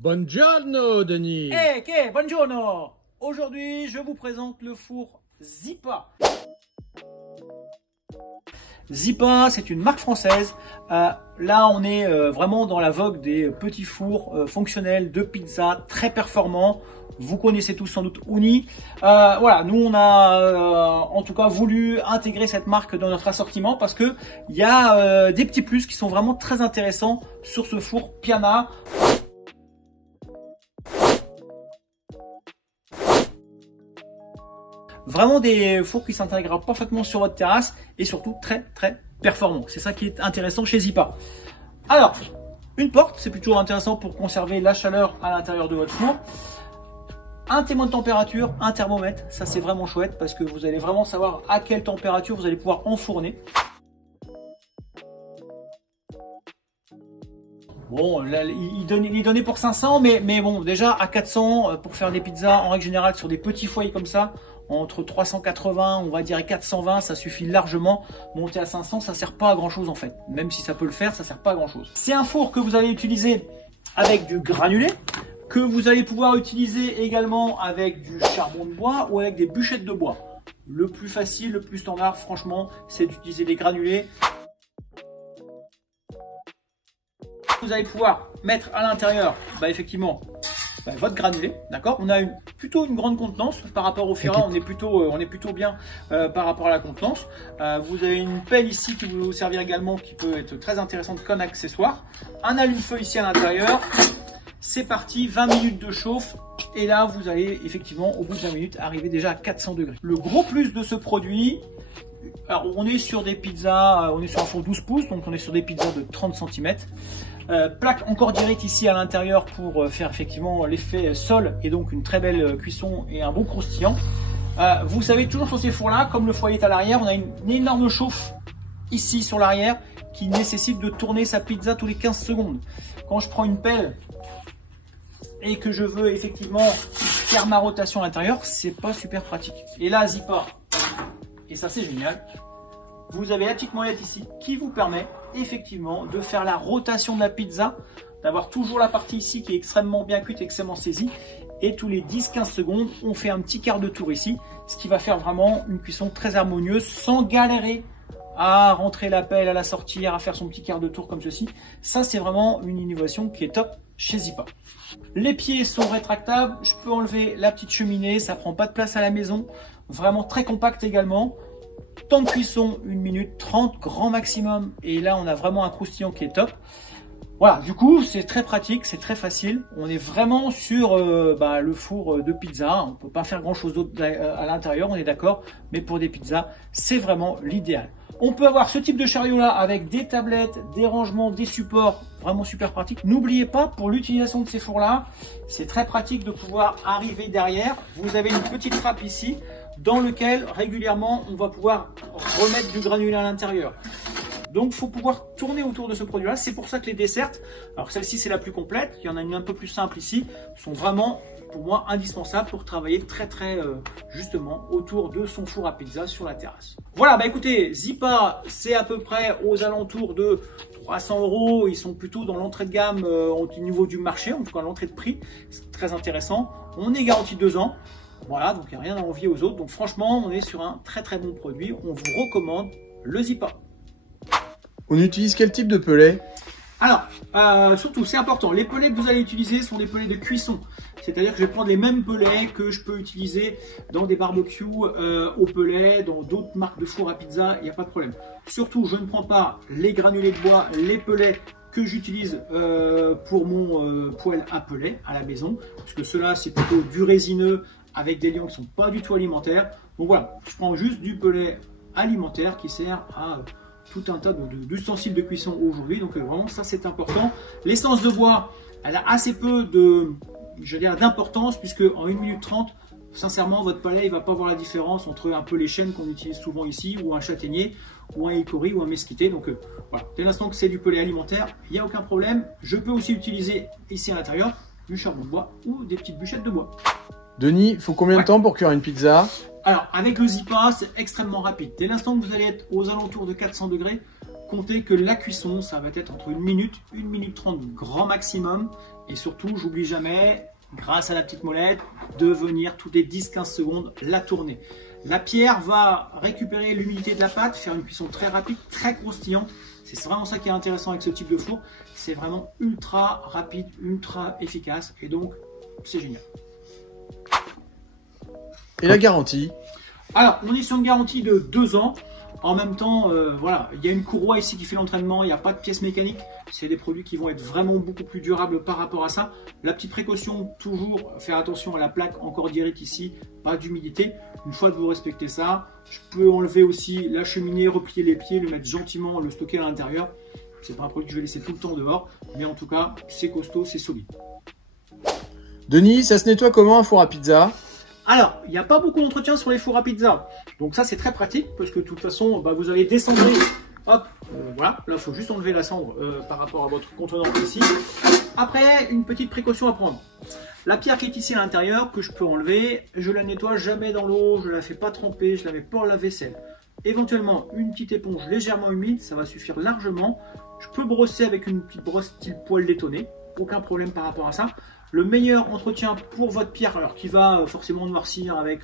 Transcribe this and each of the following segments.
Buongiorno, Denis. Che buongiorno. Aujourd'hui, je vous présente le four Zipa. Zipa, c'est une marque française. Là, on est vraiment dans la vogue des petits fours fonctionnels de pizza très performants. Vous connaissez tous sans doute Ouni. Voilà, nous on a en tout cas voulu intégrer cette marque dans notre assortiment parce que il y a des petits plus qui sont vraiment très intéressants sur ce four Piana. Vraiment des fours qui s'intègrent parfaitement sur votre terrasse et surtout très performants. C'est ça qui est intéressant chez Zipa. Alors, une porte, c'est plutôt intéressant pour conserver la chaleur à l'intérieur de votre four. Un témoin de température, un thermomètre, ça c'est vraiment chouette parce que vous allez vraiment savoir à quelle température vous allez pouvoir enfourner. Bon, là, il est donné pour 500, mais bon, déjà à 400 pour faire des pizzas en règle générale sur des petits foyers comme ça, entre 380, on va dire, et 420, ça suffit largement. Monter à 500, ça sert pas à grand chose en fait. Même si ça peut le faire, ça sert pas à grand chose. C'est un four que vous allez utiliser avec du granulé, que vous allez pouvoir utiliser également avec du charbon de bois ou avec des bûchettes de bois. Le plus facile, le plus standard, franchement, c'est d'utiliser les granulés. Vous allez pouvoir mettre à l'intérieur, effectivement, votre granulé, d'accord. On a plutôt une grande contenance par rapport au Fera, on est plutôt bien par rapport à la contenance. Vous avez une pelle ici qui vous servir également, qui peut être très intéressante comme accessoire. Un allume-feu ici à l'intérieur. C'est parti, 20 minutes de chauffe et là vous allez effectivement au bout de 20 minutes arriver déjà à 400 degrés. Le gros plus de ce produit, alors on est sur des pizzas, on est sur un four 12 pouces, donc on est sur des pizzas de 30 cm. Plaque encore directe ici à l'intérieur pour faire effectivement l'effet sol et donc une très belle cuisson et un bon croustillant. Vous savez, toujours sur ces fours là, comme le foyer est à l'arrière, on a une énorme chauffe ici sur l'arrière qui nécessite de tourner sa pizza tous les 15 secondes. Quand je prends une pelle et que je veux effectivement faire ma rotation à l'intérieur, c'est pas super pratique. Et là, Zipa, et ça c'est génial, vous avez la petite molette ici qui vous permet effectivement de faire la rotation de la pizza, d'avoir toujours la partie ici qui est extrêmement bien cuite, extrêmement saisie, et tous les 10-15 secondes, on fait un petit quart de tour ici, ce qui va faire vraiment une cuisson très harmonieuse sans galérer à rentrer la pelle, à la sortir, à faire son petit quart de tour comme ceci. Ça, c'est vraiment une innovation qui est top chez Zipa. Les pieds sont rétractables, je peux enlever la petite cheminée, ça prend pas de place à la maison, vraiment très compact également. Temps de cuisson, 1 minute 30 grand maximum, et là on a vraiment un croustillant qui est top. Voilà, du coup c'est très pratique, c'est très facile, on est vraiment sur le four de pizza, on peut pas faire grand chose d'autre à l'intérieur, on est d'accord, mais pour des pizzas c'est vraiment l'idéal. On peut avoir ce type de chariot là avec des tablettes, des rangements, des supports, vraiment super pratique. N'oubliez pas, pour l'utilisation de ces fours là, c'est très pratique de pouvoir arriver derrière. Vous avez une petite trappe ici dans lequel régulièrement on va pouvoir remettre du granulé à l'intérieur. Donc il faut pouvoir tourner autour de ce produit là. C'est pour ça que les dessertes, alors celle-ci c'est la plus complète, il y en a une un peu plus simple ici, sont vraiment pour moi indispensable pour travailler très justement autour de son four à pizza sur la terrasse. Voilà, écoutez, Zipa c'est à peu près aux alentours de 300 €, ils sont plutôt dans l'entrée de gamme au niveau du marché, en tout cas l'entrée de prix, c'est très intéressant. On est garanti 2 ans, voilà, donc il n'y a rien à envier aux autres, donc franchement on est sur un très bon produit, on vous recommande le Zipa. On utilise quel type de pelet? Alors, surtout, c'est important, les pellets que vous allez utiliser sont des pellets de cuisson. C'est-à-dire que je vais prendre les mêmes pellets que je peux utiliser dans des barbecues au pellet, dans d'autres marques de four à pizza, il n'y a pas de problème. Surtout, je ne prends pas les granulés de bois, les pellets que j'utilise pour mon poêle à pellet à la maison. Parce que cela, c'est plutôt du résineux avec des liants qui ne sont pas du tout alimentaires. Donc voilà, je prends juste du pellet alimentaire qui sert à tout un tas d'ustensiles de cuisson aujourd'hui, donc vraiment ça c'est important. L'essence de bois, elle a assez peu d'importance puisque en 1 minute 30, sincèrement votre palais il va pas voir la différence entre un peu les chênes qu'on utilise souvent ici, ou un châtaignier, ou un hickory, ou un mesquité. Donc voilà, dès l'instant que c'est du pellet alimentaire, il n'y a aucun problème. Je peux aussi utiliser ici à l'intérieur du charbon de bois ou des petites bûchettes de bois. Denis, il faut combien de temps pour cuire une pizza? Alors, avec le Zipa, c'est extrêmement rapide. Dès l'instant que vous allez être aux alentours de 400 degrés, comptez que la cuisson, ça va être entre 1 minute, 1 minute 30 grand maximum. Et surtout, j'oublie jamais, grâce à la petite molette, de venir toutes les 10-15 secondes la tourner. La pierre va récupérer l'humidité de la pâte, faire une cuisson très rapide, très croustillante. C'est vraiment ça qui est intéressant avec ce type de four. C'est vraiment ultra rapide, ultra efficace et donc c'est génial. Et la garantie? Alors, on est sur une garantie de 2 ans. En même temps, voilà, il y a une courroie ici qui fait l'entraînement, il n'y a pas de pièces mécaniques. C'est des produits qui vont être vraiment beaucoup plus durables par rapport à ça. La petite précaution, toujours faire attention à la plaque encore direct ici, pas d'humidité. Une fois que vous respectez ça, je peux enlever aussi la cheminée, replier les pieds, le mettre gentiment, le stocker à l'intérieur. C'est pas un produit que je vais laisser tout le temps dehors, mais en tout cas, c'est costaud, c'est solide. Denis, ça se nettoie comment un four à pizza? Alors, il n'y a pas beaucoup d'entretien sur les fours à pizza. Donc ça, c'est très pratique parce que de toute façon, vous allez descendre. Hop, voilà. Là, il faut juste enlever la cendre par rapport à votre contenant ici. Après, une petite précaution à prendre. La pierre qui est ici à l'intérieur, que je peux enlever, je la nettoie jamais dans l'eau, je la fais pas tremper, je la mets pas à la vaisselle. Éventuellement, une petite éponge légèrement humide, ça va suffire largement. Je peux brosser avec une petite brosse style poêle détonné, aucun problème par rapport à ça. Le meilleur entretien pour votre pierre, alors qui va forcément noircir avec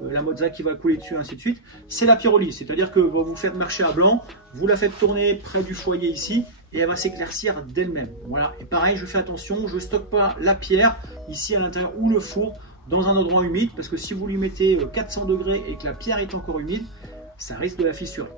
la mozza qui va couler dessus, ainsi de suite, c'est la pyrolyse. C'est-à-dire que vous faites marcher à blanc, vous la faites tourner près du foyer ici, et elle va s'éclaircir d'elle-même. Voilà. Et pareil, je fais attention, je ne stocke pas la pierre ici à l'intérieur ou le four dans un endroit humide, parce que si vous lui mettez 400 degrés et que la pierre est encore humide, ça risque de la fissurer.